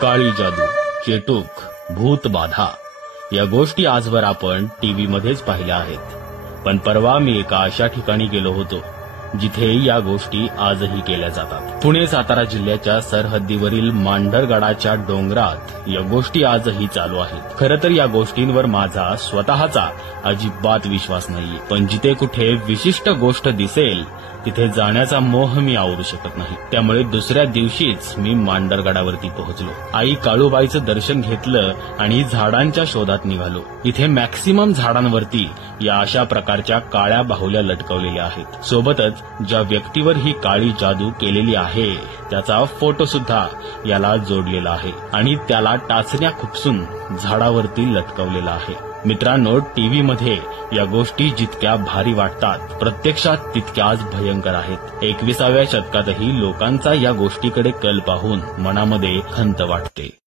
काळी जादू, चेटूक, भूत बाधा या गोष्टी आजवर आपण टीव्ही मध्येच पाहिल्या आहेत. पण परवा मी एका अशा ठिकाणी गेलो होतो जिथे या गोष्टी आजही केल्या जातात. पुणे सातारा जिल्ह्याच्या सरहद्दीवरील मांढरगडाच्या डोंगरात या गोष्टी आजही चालू आहेत. खरं तर या गोष्टींवर माझा स्वतःचा अजिबात विश्वास नाहीये, पण जिथे कुठे विशिष्ट गोष्ट दिसेल तिथे जाण्याचा मोह मी आवरू शकत नाही. त्यामुळे दुसऱ्या दिवशीच मी मांढरगडावरती पोहोचलो. आई काळूबाईचं दर्शन घेतलं आणि झाडांच्या शोधात निघालो. इथे मॅक्सिमम झाडांवरती या अशा प्रकारच्या काळ्या बाहुल्या लटकवलेल्या आहेत. सोबतच ज्या व्यक्तीवर ही काळी जादू केलेली आहे त्याचा फोटो सुद्धा याला जोडलेला आहे आणि त्याला टाचण्या खुपसून झाडावरती लटकवलेला आहे. मित्रांनो, टीव्ही मध्ये या गोष्टी जितक्या भारी वाटतात प्रत्यक्षात तितक्याच भयंकर आहेत. 21व्या शतकातही लोकांचा या गोष्टीकडे कल पाहून मनामध्ये खंत वाटते.